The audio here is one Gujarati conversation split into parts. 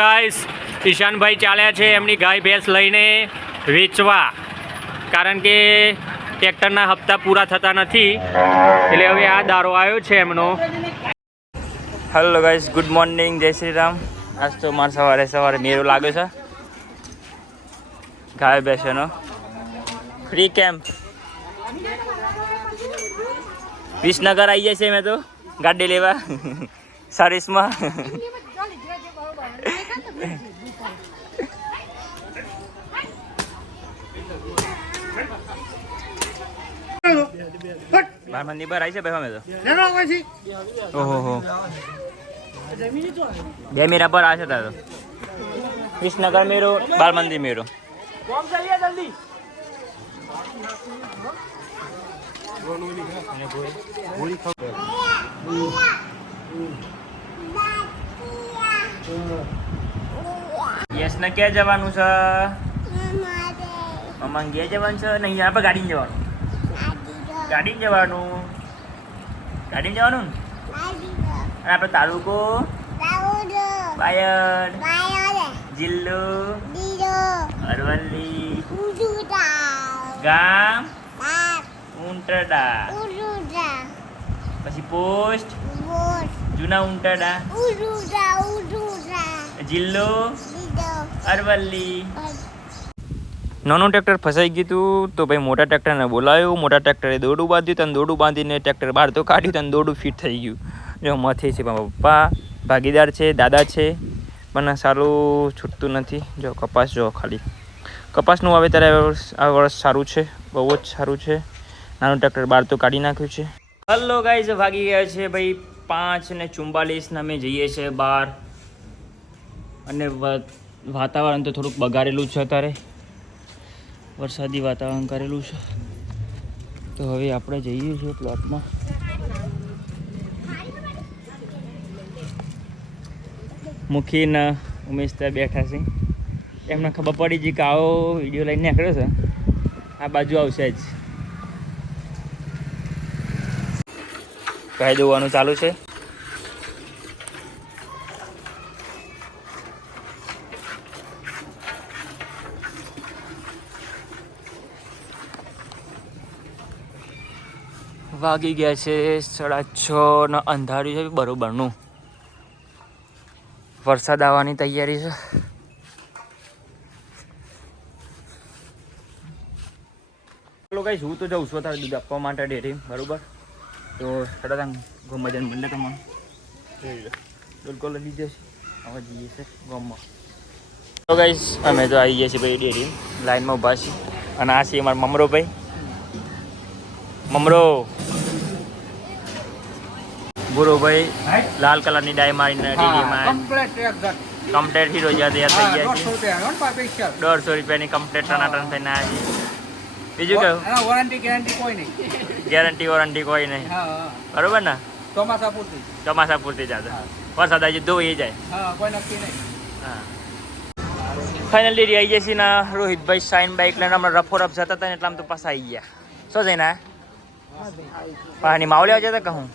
ગાઈસ, ઈશાનભાઈ ચાલ્યા છે એમની ગાય ભેંસ લઈને વેચવા, કારણ કે ટ્રેક્ટરના હપ્તા પૂરા થતા નથી, એટલે હવે આ દારો આવ્યો છે એમનો. હેલો ગાઈસ, ગુડ મોર્નિંગ, જય શ્રી રામ. આજ તો મારે સવારે સવારે મેળો લાગ્યો છે ગાય ભેંસોનો ફ્રી કેમ્પ. વિસનગર આવી જાય છે મેં તો ગાડી લેવા સર્વિસમાં. બારમંદી બાર આવી છે ભાઈ અમે તો. ઓહો, 2 મેરા પર આ છે તારો વિસનગર મેરો, બાલમંદી મેરો. યસ ને ક્યાં જવાનું છે? મમ્મા ક્યાં જવાનું છે? નહીં, આપણે ગાડીમાં જવાનું. ગાડીમાં જવાનું ને. અને આપણે તાલુકો બાયડ, જિલ્લો અરવલ્લી, ગામ ઉંટરડા, પછી પોસ્ટ જૂના ઉંટરડા, જિલ્લો અરવલ્લી. નાનું ટ્રેક્ટર ફસાઈ ગયું હતું તો ભાઈ મોટા ટ્રેક્ટરને બોલાવ્યું. મોટા ટ્રેક્ટરે દોરડું બાંધ્યું, તને દોરડું બાંધીને ટ્રેક્ટર બહાર તો કાઢ્યું, તને દોરડું ફિટ થઈ ગયું. જો મથી છે પપ્પા ભાગીદાર છે, દાદા છે, પણ સારું છૂટતું નથી. જો કપાસ, જો ખાલી કપાસનું વાવેતર આ વર્ષ સારું છે, બહુ જ સારું છે. નાનું ટ્રેક્ટર બહાર તો કાઢી નાખ્યું છે. હલો ગાઈઝ, ભાગી ગયા છે ભાઈ 5:44 ને અમે જઈએ છીએ બહાર. અને વાતાવરણ તો થોડુંક બગાડેલું છે અત્યારે, વરસાદી વાતાવરણ કરેલું છે. તો હવે આપણે જઈએ છીએ પ્લોટમાં. મુખીને ઉમેશ ત્યાં બેઠા છે, એમને ખબર પડી ગઈ કે આવો વિડીયો લઈને નીકળ્યો છે, આ બાજુ આવશે જ. કહી દેવાનું ચાલુ છે. વાગી ગયા છે 6:30 ને અંધારી છે બરોબરનું. વરસાદ આવવાની તૈયારી છે. ચાલો ગાઈસ, હું તો જાઉં છું તારે દૂધ આપવા માટે ડેરી, બરોબર? તો થોડા ગોમજન મળે તમને ડોલકો લઈ લીધો છે, હવે જઈએ છે ગામમાં. તો ગાઈસ, અમે તો આવી ગયા છીએ ભાઈ ડેરી, લાઈનમાં ઊભા છીએ. અને આ છે અમારા મમરો ભાઈ. મમરો ગુરુ ભાઈ લાલ કલરની ડાય મારીને ડેરીમાં કમ્પ્લેટ હીરો જ્યાં તૈયાર થઈ ગયા છે. 150 રૂપિયાની કમ્પ્લેટ ટનાટન થઈને આવ્યા છે. બીજું કેવું? વોરંટી ગેરંટી કોઈ નહીં. ગેરંટી વોરંટી કોઈ નહીં, બરોબર ને? ચોમાસા પૂરતી જાતે, વરસાદ આવી ધોઈ જાય. કોઈ નક્કી નહીં. હા, ફાઇનલ ડેરી આવી જાય છે ને. રોહિતભાઈ શાઇન બાઇક લઈને હમણાં રફો રફ જતા હતા ને એટલે આમ તો પાછા આવી ગયા. શું જઈને પાણી માવલે આવજે તો કહું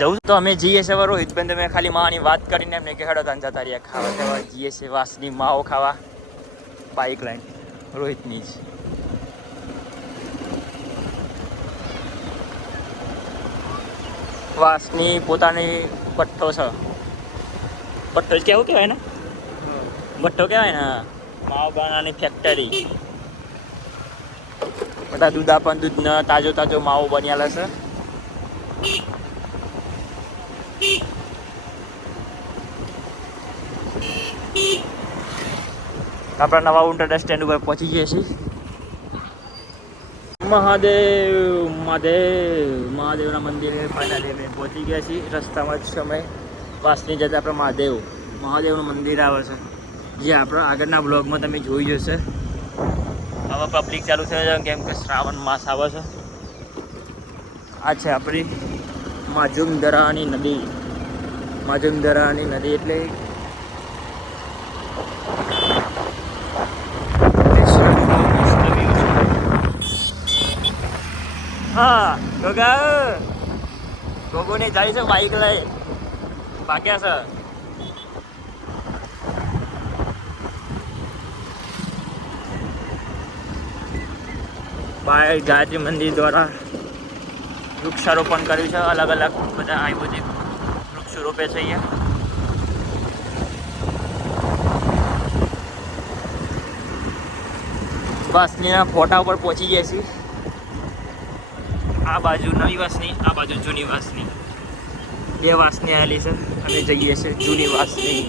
જવું તો અમે જઈએ છીએ રોહિતભાઈ. તમે ખાલી માની વાત કરીને એમને કે હેડો તાન જતા રહ્યા ખાવા તેવા જઈએ છીએ વાસની માવો ખાવા. બાઇક લાઈન રોહિતની જ. વાસની પોતાની ભઠ્ઠો છે. ભઠ્ઠો જ કેવું કહેવાય ને? ભઠ્ઠો કહેવાય ને. માવો બનાવવાની ફેક્ટરી. બધા દૂધ આપણ દૂધનો તાજો તાજો માવો બન્યાલા છે. આપણા નવા ઉંટરડા સ્ટેન્ડ ઉપર પહોંચી ગયા છીએ. મહાદેવના મંદિરે ફાઇનલી અમે પહોંચી ગયા છીએ. રસ્તામાં જ સમય વાસની જતા આપણે મહાદેવનું મંદિર આવે છે, જે આપણા આગળના બ્લોગમાં તમે જોઈ જશે. હવે પબ્લિક ચાલુ થઈ જાય કેમ કે શ્રાવણ માસ આવે છે. આ છે આપણી માજુમદરાની નદી. માજુમદરાની નદી એટલે હા ગોગા ગોગોને જાય છે બાઈક લઈ ભાગ્યા છે. બાય ગાયત્રી મંદિર દ્વારા વૃક્ષારોપણ કર્યું છે. અલગ અલગ બધા આયુર્વેદિક વૃક્ષો રોપે છે અહીંયા. વાસનીના ફોટા ઉપર પહોંચી ગયા છીએ. આ બાજુ નવી વાસની, આ બાજુ જૂની વાસની. બે વાસની આવેલી છે અને જઈએ છીએ જૂની વાસની.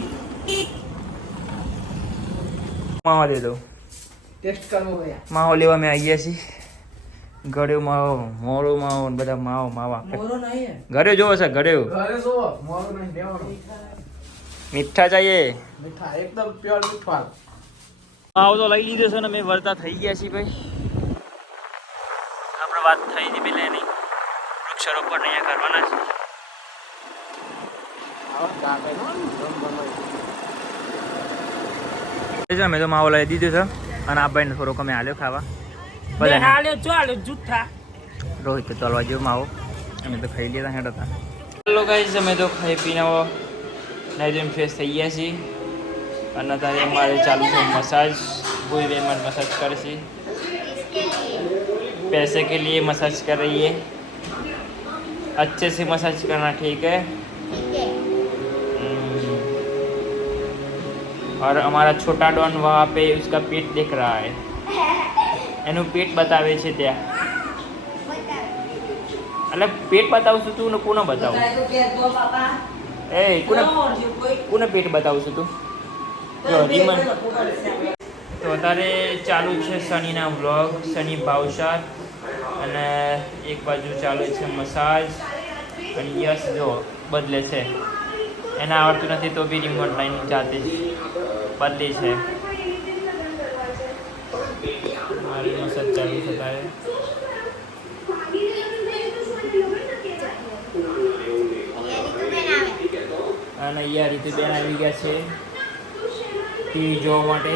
માવો દે દો. ટેસ્ટ કરવો હોય માવો લેવા મેં આવીએ છીએ. ગળ્યો માવો, મોરો માવો ને બધા માવો માવા. મોરો નહીં ગળ્યો જોવો છે ગળ્યો. ઘરે જો મોરો નહીં દેવાનો મીઠા ચાહીએ. મીઠા એકદમ પ્યોર મીઠા માવો તો લઈ લીધો છે ને મેં વળતા થઈ ગયા છીએ ભાઈ. આપણે વાત થઈ હતી પેલા એની વૃક્ષારોપણ અહીંયા કરવાના છે. અમે તો માવો લઈ દીધો છે અને આ ભાઈને થોડોક અમે હાલ્યો ખાવા. રોહિત તો તલવા જેવો માવો અમે તો ખાઈ લીધા હેઠ હતા. ચાલો ગાઈઝ અમે તો ખાઈ પીને નાઇઝન ફ્રેશ થઈ ગયા છીએ અને અત્યારે અમારે ચાલુ છે મસાજ. કોઈ વેમન મસાજ કરે છે. पैसे के लिए मसाज कर रही है. अच्छे से मसाज करना ठीक है. और हमारा छोटा डॉन वहाँ पे उसका पेट देख रहा है. એનું પેટ બતાવે છે ત્યાં. એટલે પેટ બતાવું છું તું ને કોને બતાવું? એ કોને પેટ બતાવું છું તું? જો રીમન. તો અત્યારે ચાલુ છે શનિના વ્લોગ, શનિ ભાવસાર અને એક બાજુ ચાલુ છે મસાજ અને યસ જો બદલે છે. એને આવડતું નથી તો બી રિમોટ લાઈન જાતે જ બદલી છે. મારી મસાજ ચાલુ થતા અને અહીંયા રીતુબેન આવી ગયા છે ટીવી જોવા માટે.